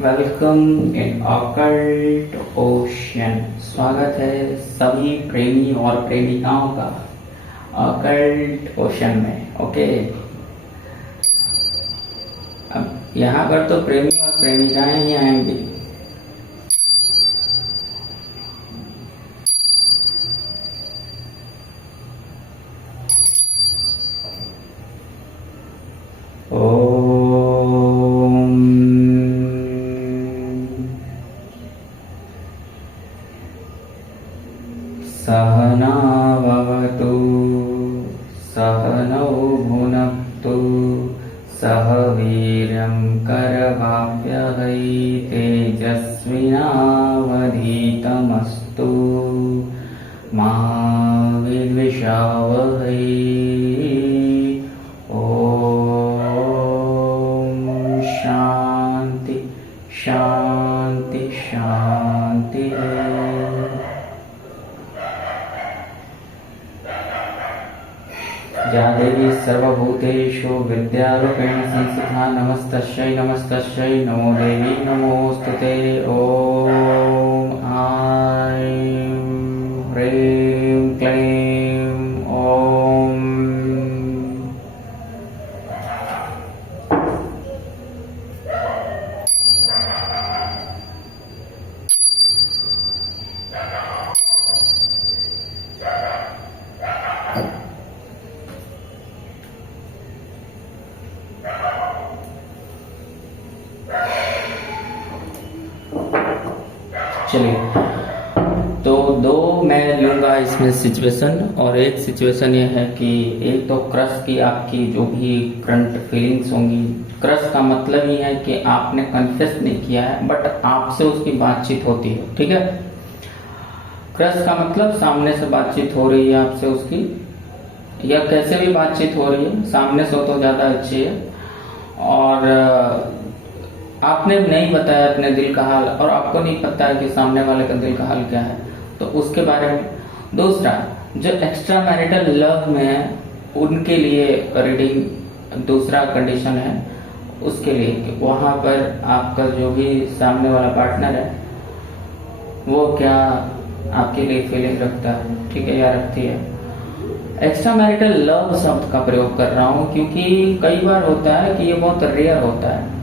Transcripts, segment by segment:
Welcome in occult ocean. स्वागत है सभी प्रेमी और प्रेमिकाओं का ऑकल्ट ओशन में। ओके, अब यहाँ पर तो प्रेमी और प्रेमिकाएं ही आएंगी। सहना भवतु सहनौ भुनक्तु सह वीर्यं करवावहै तेजस्विनावधीतमस्तु मा विद्विषावहै। ओम शांति शांति शांति। या देवी सर्वभूतेषु विद्यारूपेण संस्थिता नमस्तस्यै नमस्तस्यै नमो देवी नमोस्तुते। ओम ऐं ह्रीं क्लीं ओम। चलिए, तो दो मैं लूंगा इसमें सिचुएशन, और एक सिचुएशन ये है कि एक तो क्रश की आपकी जो भी करंट फीलिंग्स होंगी। क्रश का मतलब ये है कि आपने कन्फेस नहीं किया है बट आपसे उसकी बातचीत होती है, ठीक है। क्रश का मतलब सामने से बातचीत हो रही है आपसे उसकी, या कैसे भी बातचीत हो रही है, सामने से तो ज्यादा अच्छी है। और आपने नहीं बताया अपने दिल का हाल, और आपको नहीं पता है कि सामने वाले का दिल का हाल क्या है, तो उसके बारे में। दूसरा, जो एक्स्ट्रा मैरिटल लव में है उनके लिए रीडिंग दूसरा कंडीशन है, उसके लिए कि वहां पर आपका जो भी सामने वाला पार्टनर है वो क्या आपके लिए फीलिंग रखता है, ठीक है, या रखती है। एक्स्ट्रा मैरिटल लव शब्द का प्रयोग कर रहा हूं क्योंकि कई बार होता है कि ये बहुत रेयर होता है।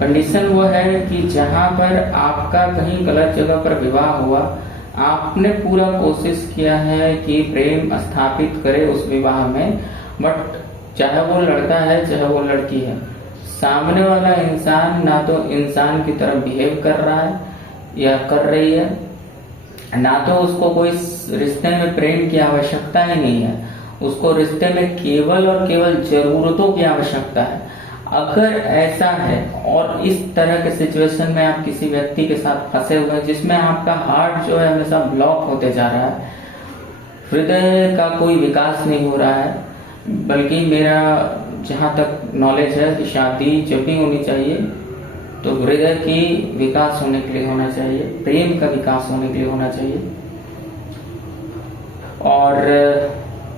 कंडीशन वो है कि जहां पर आपका कहीं गलत जगह पर विवाह हुआ, आपने पूरा कोशिश किया है कि प्रेम स्थापित करे उस विवाह में, बट चाहे वो लड़का है चाहे वो लड़की है, सामने वाला इंसान ना तो इंसान की तरह बिहेव कर रहा है या कर रही है, ना तो उसको कोई रिश्ते में प्रेम की आवश्यकता ही नहीं है, उसको रिश्ते में केवल और केवल जरूरतों की आवश्यकता है। अगर ऐसा है और इस तरह के सिचुएशन में आप किसी व्यक्ति के साथ फंसे हुए हैं जिसमें आपका हार्ट जो है हमेशा ब्लॉक होते जा रहा है, हृदय का कोई विकास नहीं हो रहा है, बल्कि मेरा जहां तक नॉलेज है कि शादी जब भी होनी चाहिए तो हृदय की विकास होने के लिए होना चाहिए, प्रेम का विकास होने के लिए होना चाहिए। और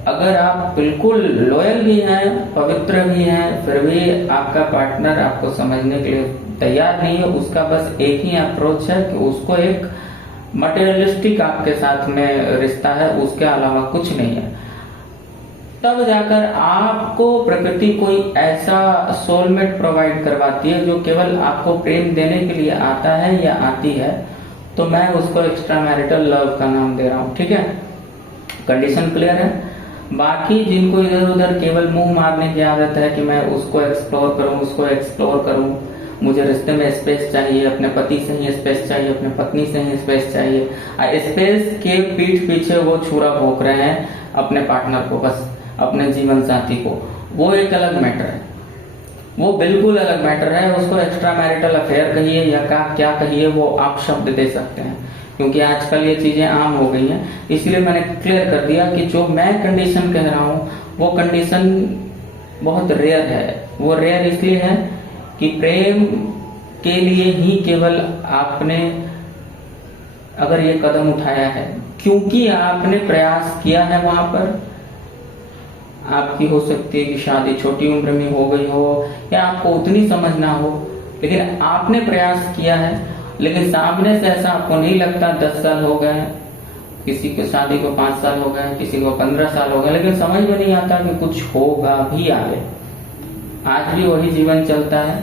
अगर आप बिल्कुल लॉयल भी हैं, पवित्र भी हैं, फिर भी आपका पार्टनर आपको समझने के लिए तैयार नहीं है, उसका बस एक ही अप्रोच है कि उसको एक मटेरियलिस्टिक आपके साथ में रिश्ता है, उसके अलावा कुछ नहीं है, तब जाकर आपको प्रकृति कोई ऐसा सोलमेट प्रोवाइड करवाती है जो केवल आपको प्रेम देने के लिए आता है या आती है, तो मैं उसको एक्स्ट्रा मैरिटल लव का नाम दे रहा हूं, ठीक है। कंडीशन क्लियर है। बाकी जिनको इधर उधर केवल मुंह मारने की आदत है कि मैं उसको एक्सप्लोर करूं, उसको एक्सप्लोर करूं, मुझे रिश्ते में स्पेस चाहिए, अपने पति से ही स्पेस चाहिए, अपने पत्नी से ही स्पेस चाहिए, स्पेस के पीठ पीछे वो छुरा भोंक रहे हैं अपने पार्टनर को, बस अपने जीवन साथी को, वो एक अलग मैटर है, वो बिल्कुल अलग मैटर है। उसको एक्स्ट्रा मैरिटल अफेयर कहिए या क्या कहिए, वो आप शब्द दे सकते हैं, क्योंकि आजकल ये चीजें आम हो गई हैं। इसलिए मैंने क्लियर कर दिया कि जो मैं कंडीशन कह रहा हूं वो कंडीशन बहुत रेयर है। वो रेयर इसलिए है कि प्रेम के लिए ही केवल आपने अगर ये कदम उठाया है, क्योंकि आपने प्रयास किया है, वहां पर आपकी हो सकती है कि शादी छोटी उम्र में हो गई हो या आपको उतनी समझ ना हो, लेकिन आपने प्रयास किया है, लेकिन सामने से ऐसा आपको नहीं लगता। 10 साल हो गए, किसी को शादी को 5 साल हो गए, किसी को 15 साल हो गए, लेकिन समझ में नहीं आता कि कुछ होगा भी आगे। आज भी वही जीवन चलता है।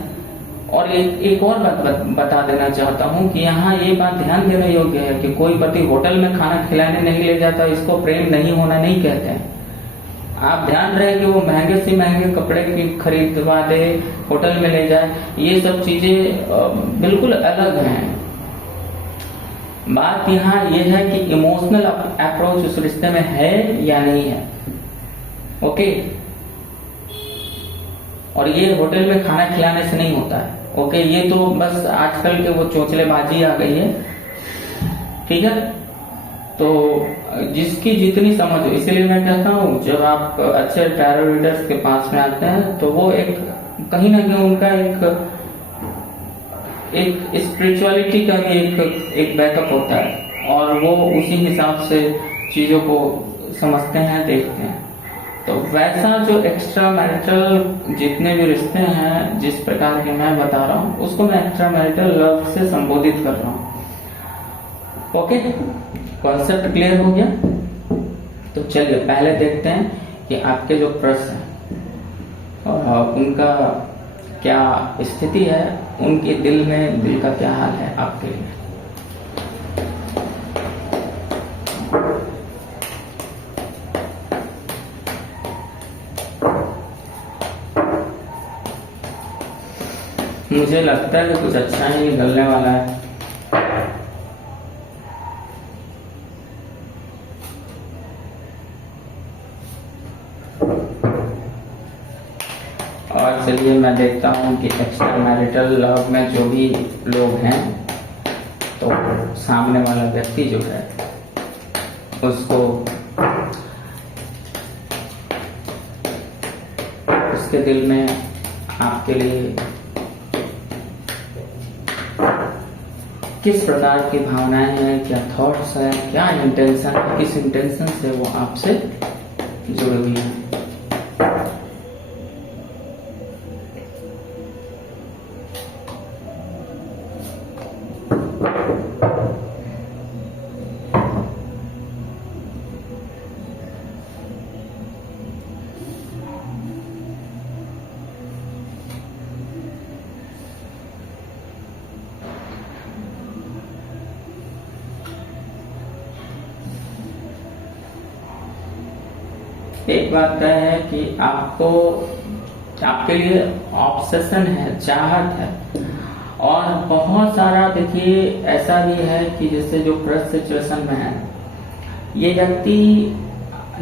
और एक और बात बता देना चाहता हूँ कि यहाँ ये बात ध्यान देने योग्य है कि कोई पति होटल में खाना खिलाने नहीं ले जाता, इसको प्रेम नहीं होना नहीं कहते हैं। आप ध्यान रहे कि वो महंगे से महंगे कपड़े की खरीदवा दे, होटल में ले जाए, ये सब चीजें बिल्कुल अलग हैं। बात यहाँ ये है कि इमोशनल अप्रोच उस रिश्ते में है या नहीं है। ओके, और ये होटल में खाना खिलाने से नहीं होता है। ओके, ये तो बस आजकल के वो चोंचलेबाजी आ गई है, ठीक है। तो जिसकी जितनी समझ हो, इसीलिए मैं कहता हूँ जब आप अच्छे टैरो रीडर्स के पास में आते हैं तो वो एक कहीं ना कहीं उनका एक स्पिरिचुअलिटी का भी एक बैकअप होता है, और वो उसी हिसाब से चीजों को समझते हैं, देखते हैं। तो वैसा जो एक्स्ट्रा मैरिटल जितने भी रिश्ते हैं, जिस प्रकार के मैं बता रहा हूँ, उसको मैं एक्स्ट्रा मैरिटल लव से संबोधित कर रहा हूँ। ओके, कॉन्सेप्ट क्लियर हो गया। तो चलिए पहले देखते हैं कि आपके जो क्रश हैं और उनका क्या स्थिति है, उनके दिल में दिल का क्या हाल है आपके लिए। मुझे लगता है कि कुछ अच्छा ही निकलने वाला है। और चलिए मैं देखता हूँ कि एक्स्ट्रा मैरिटल लव में जो भी लोग हैं, तो सामने वाला व्यक्ति जो है उसको, उसके दिल में आपके लिए किस प्रकार की भावनाएं हैं, क्या थॉट्स है, क्या इंटेंशन है, किस इंटेंशन से वो आपसे जुड़ी हुई है। एक बात तय है कि आपको, आपके लिए ऑब्सेशन है, चाहत है, और बहुत सारा देखिए ऐसा भी है कि जैसे जो क्रश सिचुएशन में है ये व्यक्ति,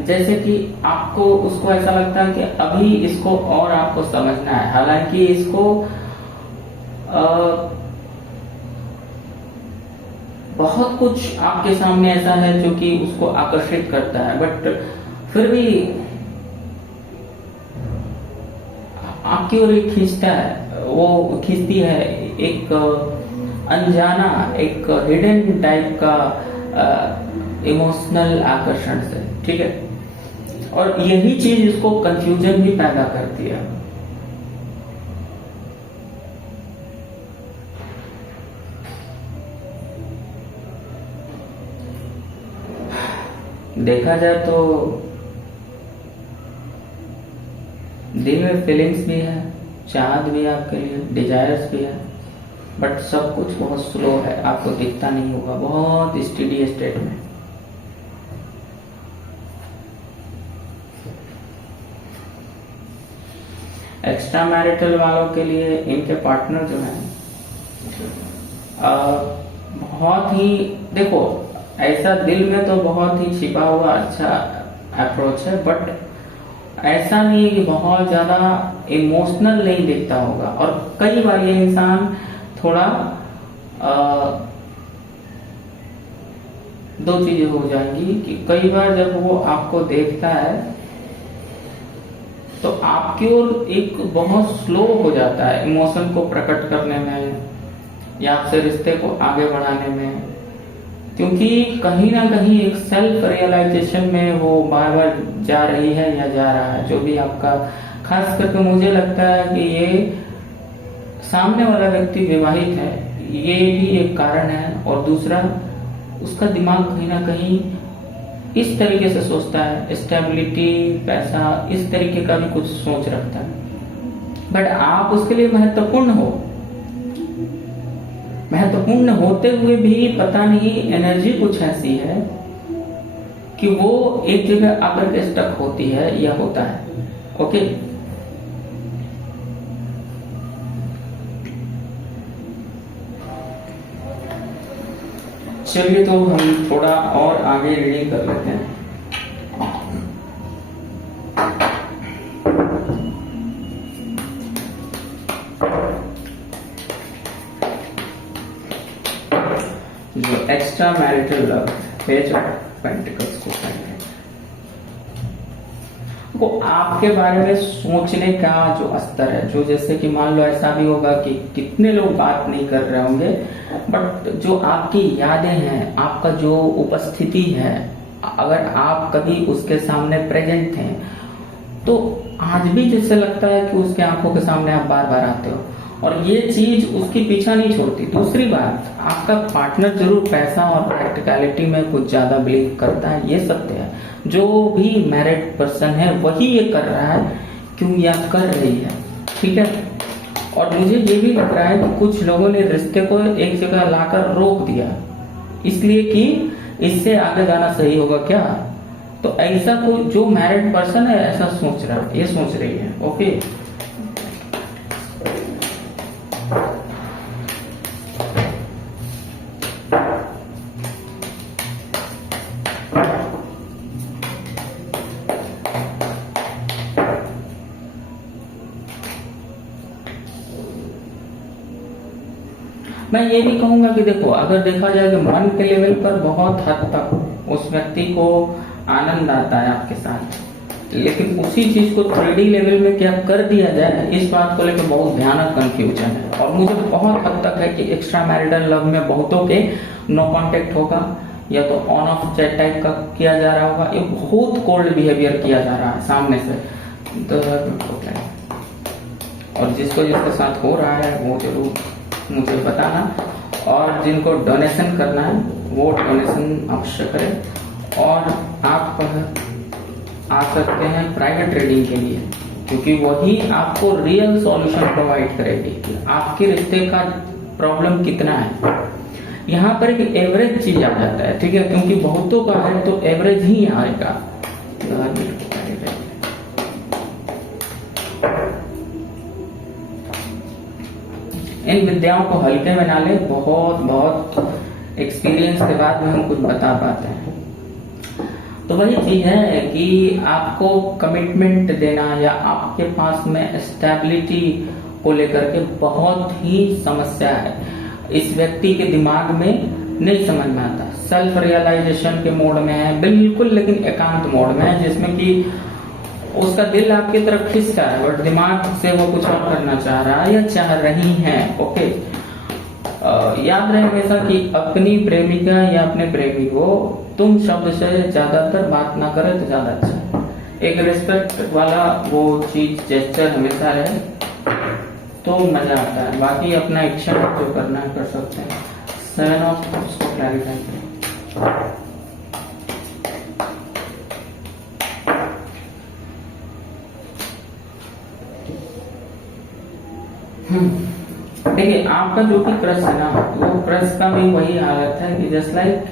जैसे कि आपको उसको ऐसा लगता है कि अभी इसको और आपको समझना है, हालांकि इसको बहुत कुछ आपके सामने ऐसा है जो कि उसको आकर्षित करता है, बट फिर भी आपकी ओर एक खींचता है, वो खींचती है एक अनजाना, एक हिडन टाइप का इमोशनल आकर्षण से, ठीक है। और यही चीज इसको कंफ्यूजन भी पैदा करती है। देखा जाए तो दिल में फीलिंग्स भी है, चाहत भी है आपके लिए, डिजायर्स भी है, बट सब कुछ बहुत स्लो है, आपको दिखता नहीं होगा, बहुत स्टेडी स्टेट में। एक्स्ट्रा मैरिटल वालों के लिए इनके पार्टनर जो है बहुत ही, देखो ऐसा दिल में तो बहुत ही छिपा हुआ अच्छा अप्रोच है, बट ऐसा नहीं है कि बहुत ज्यादा इमोशनल नहीं दिखता होगा। और कई बार ये इंसान थोड़ा दो चीजें हो जाएंगी कि कई बार जब वो आपको देखता है तो आपकी ओर एक बहुत स्लो हो जाता है इमोशन को प्रकट करने में या आपसे रिश्ते को आगे बढ़ाने में, क्योंकि कहीं ना कहीं एक सेल्फ रियलाइजेशन में वो बार बार जा रही है या जा रहा है, जो भी आपका। खास करके मुझे लगता है कि ये सामने वाला व्यक्ति विवाहित है, ये भी एक कारण है। और दूसरा, उसका दिमाग कहीं ना कहीं इस तरीके से सोचता है, स्टेबिलिटी, पैसा, इस तरीके का भी कुछ सोच रखता है। बट आप उसके लिए महत्वपूर्ण हो, महत्वपूर्ण होते हुए भी पता नहीं एनर्जी कुछ ऐसी है कि वो एक जगह आकर के स्टक होती है या होता है। ओके, चलिए तो हम थोड़ा और आगे रीडिंग कर लेते हैं। जो extra marital love, page of pentacles को कहते हैं, वो आपके बारे में सोचने का जो स्तर है, जो जैसे कि मान लो ऐसा भी होगा कि कितने लोग बात नहीं कर रहे होंगे, बट जो आपकी यादें हैं, आपका जो उपस्थिति है, अगर आप कभी उसके सामने प्रेजेंट थे तो आज भी जैसे लगता है कि उसके आंखों के सामने आप बार बार आते हो, और ये चीज उसकी पीछा नहीं छोड़ती। दूसरी बात, आपका पार्टनर जरूर पैसा और प्रैक्टिकलिटी में कुछ ज्यादा बिलीव करता है, ये सत्य है। जो भी मैरिड पर्सन है वही ये कर रहा है, क्यों या कर रही है, ठीक है। और मुझे ये भी लग रहा है कि कुछ लोगों ने रिश्ते को एक जगह लाकर रोक दिया, इसलिए कि इससे आगे जाना सही होगा क्या। तो ऐसा कोई जो मैरिड पर्सन है ऐसा सोच रहा है, ये सोच रही है। ओके, मैं ये भी कहूंगा कि देखो, अगर देखा जाए कि मन के लेवल पर बहुत हद तक उस व्यक्ति को आनंद आता है आपके साथ, लेकिन उसी चीज को 3D लेवल में क्या कर दिया जाए, इस बात को लेकर बहुत भयानक कंफ्यूजन है। और मुझे बहुत हद तक है कि एक्स्ट्रा मैरिटल लव में बहुतों के नो कांटेक्ट होगा, या तो ऑन ऑफ चैट टाइप का किया जा रहा होगा, ये बहुत कोल्ड बिहेवियर किया जा रहा है सामने से। और जिसको जिसके साथ हो रहा है वो जरूर मुझे बताना, और जिनको डोनेशन करना है वो डोनेशन अवश्य करें। और आप आ सकते हैं प्राइवेट रीडिंग के लिए, क्योंकि वही आपको रियल सॉल्यूशन प्रोवाइड करेगी कि आपके रिश्ते का प्रॉब्लम कितना है। यहाँ पर एक एवरेज चीज आ जाता है, ठीक है, क्योंकि बहुतों का है तो एवरेज ही आएगा। इन विद्याओं को हल्के में ना ले, बहुत एक्सपीरियंस के बाद में हम कुछ बता पाते हैं। तो वही चीज है कि आपको कमिटमेंट देना या आपके पास में स्टेबिलिटी को लेकर के बहुत ही समस्या है। इस व्यक्ति के दिमाग में नहीं समझ में आता, सेल्फ रियलाइजेशन के मोड में है बिल्कुल, लेकिन एकांत मोड में है, जिसमें कि उसका दिल आपकी तरफ खिंचता है बट दिमाग से वो कुछ और करना चाह रहा है या चाह रही है। ओके, याद रहे हमेशा कि अपनी प्रेमिका या अपने प्रेमी को तुम शब्द से ज्यादातर बात ना करे तो ज्यादा अच्छा है। एक रिस्पेक्ट वाला वो चीज जेस्चर हमेशा रहे तो मजा आता है। बाकी अपना इच्छा जो करना है कर सकते हैं। 7 ऑफ कप्स को क्लैरिफाई करें। देखिए, आपका जो भी क्रश है ना, वो क्रश का भी वही हालत है कि जस्ट लाइक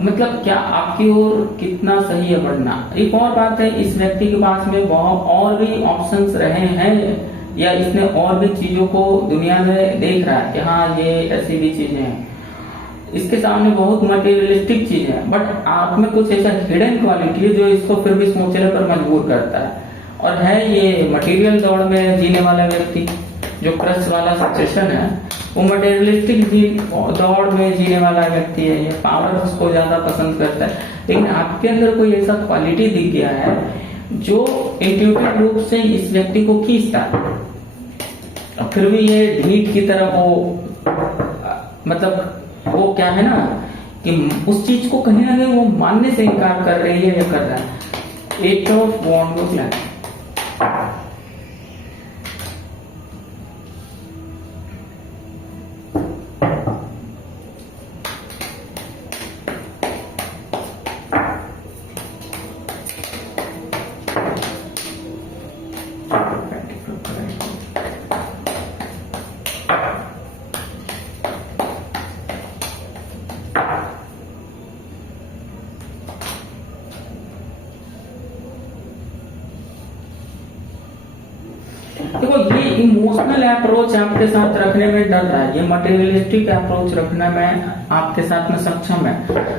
मतलब क्या आपकी ओर कितना सही है बढ़ना। एक और बात है, इस व्यक्ति के पास में बहुत और भी ऑप्शंस रहे हैं, या इसने और भी चीजों को दुनिया में देख रहा है कि हाँ ये ऐसी भी चीजें हैं। इसके सामने बहुत मटेरियलिस्टिक चीज है, बट आप में कुछ ऐसा हिडन क्वालिटी है जो इसको फिर भी सोचने पर मजबूर करता है। और है ये मटेरियल दौड़ में जीने वाला व्यक्ति, जो क्रश वाला सिचुएशन है वो मटेरियलिस्टिक दौड़ में जीने वाला व्यक्ति है, ये पावर उसको ज्यादा पसंद करता है। लेकिन आपके अंदर कोई ऐसा क्वालिटी दिख गया है जो इंट्यूटिव रूप से इस व्यक्ति को खींचता है, और फिर भी ये ढीठ की तरह वो मतलब वो क्या है ना कि उस चीज को कहीं ना कहीं वो मानने से इनकार कर रही है या कर रहा है। 8 ऑफ वॉन्ड। देखो ये इमोशनल अप्रोच आपके साथ रखने में डर रहा है, ये मटेरियलिस्टिक अप्रोच रखने में आपके साथ में सक्षम है,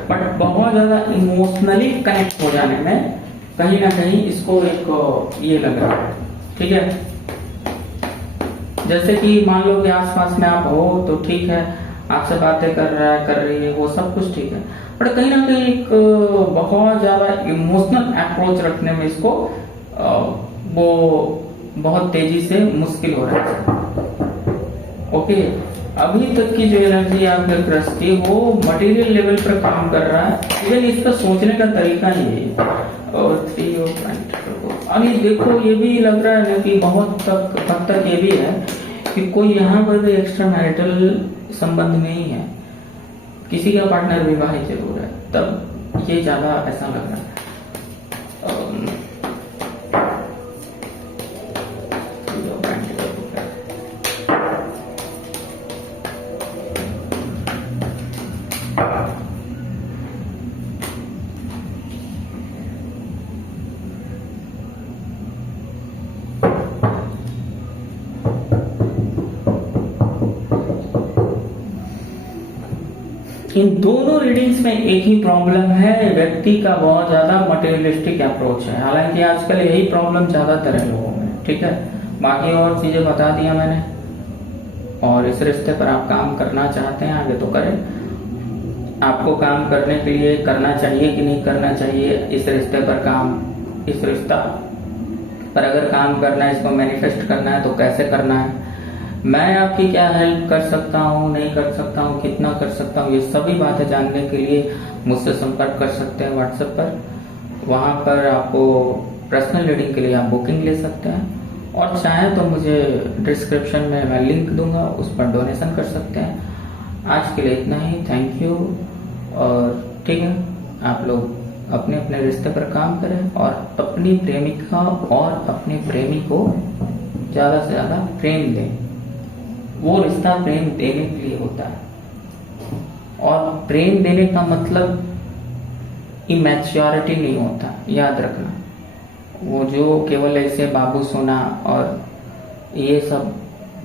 बट बहुत ज्यादा इमोशनली कनेक्ट हो जाने में कहीं ना कहीं इसको एक ये लग रहा है। ठीक है, जैसे कि मान लो कि आसपास में आप हो तो ठीक है, आपसे बातें कर रहा है, कर रही है, वो सब कुछ ठीक है, बट कहीं ना कहीं एक बहुत ज्यादा इमोशनल अप्रोच रखने में इसको वो बहुत तेजी से मुश्किल हो रहा है। ओके, अभी तक की जो एनर्जी आपके क्रश की वो मटेरियल लेवल पर काम कर रहा है, इवन इसका सोचने का तरीका ही है। और 3 ऑफ पेंटिकल्स। अभी देखो ये भी लग रहा है ना कि बहुत हद तक ये भी है कि कोई यहाँ पर भी एक्स्ट्रा मैरिटल संबंध नहीं है, किसी का पार्टनर विवाहित जरूर है, तब ये ज्यादा ऐसा लग रहा है। इन दोनों रीडिंग्स में एक ही प्रॉब्लम है, व्यक्ति का बहुत ज्यादा मटेरियलिस्टिक अप्रोच है। हालांकि आजकल यही प्रॉब्लम ज्यादातर है लोगों में। ठीक है, बाकी और चीजें बता दिया मैंने, और इस रिश्ते पर आप काम करना चाहते हैं आगे तो करें। आपको काम करने के लिए करना चाहिए कि नहीं करना चाहिए इस रिश्ते पर काम, इस रिश्ता पर अगर काम करना है, इसको मैनिफेस्ट करना है तो कैसे करना है, मैं आपकी क्या हेल्प कर सकता हूँ, नहीं कर सकता हूँ, कितना कर सकता हूँ, ये सभी बातें जानने के लिए मुझसे संपर्क कर सकते हैं व्हाट्सएप पर। वहाँ पर आपको पर्सनल रीडिंग के लिए आप बुकिंग ले सकते हैं, और चाहें तो मुझे डिस्क्रिप्शन में मैं लिंक दूंगा, उस पर डोनेशन कर सकते हैं। आज के लिए इतना ही, थैंक यू। और ठीक है, आप लोग अपने अपने रिश्ते पर काम करें और अपनी प्रेमिका और अपने प्रेमी को ज्यादा से ज्यादा प्रेम दें। वो रिश्ता प्रेम देने के लिए होता है, और प्रेम देने का मतलब इमैच्योरिटी नहीं होता, याद रखना। वो जो केवल ऐसे बाबू सोना और ये सब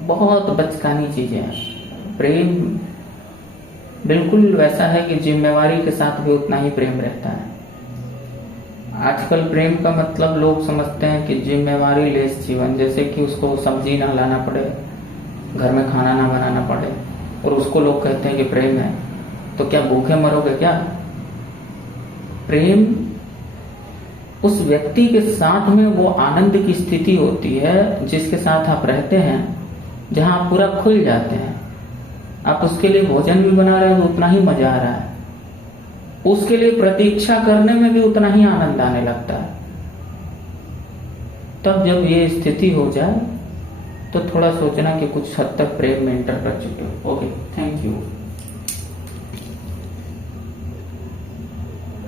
बहुत बचकानी चीजें हैं। प्रेम बिल्कुल वैसा है कि जिम्मेवारी के साथ भी उतना ही प्रेम रहता है। आजकल प्रेम का मतलब लोग समझते हैं कि जिम्मेवारी लेस जीवन, जैसे कि उसको सब्जी ना लाना पड़े, घर में खाना ना बनाना पड़े, और उसको लोग कहते हैं कि प्रेम है। तो क्या भूखे मरोगे क्या? प्रेम उस व्यक्ति के साथ में वो आनंद की स्थिति होती है जिसके साथ आप रहते हैं, जहां आप पूरा खुल जाते हैं। आप उसके लिए भोजन भी बना रहे हो तो उतना ही मजा आ रहा है, उसके लिए प्रतीक्षा करने में भी उतना ही आनंद आने लगता है। तब जब ये स्थिति हो जाए तो थोड़ा सोचना कि कुछ हद तक प्रेम में एंटर कर चुके हो। Okay, thank you.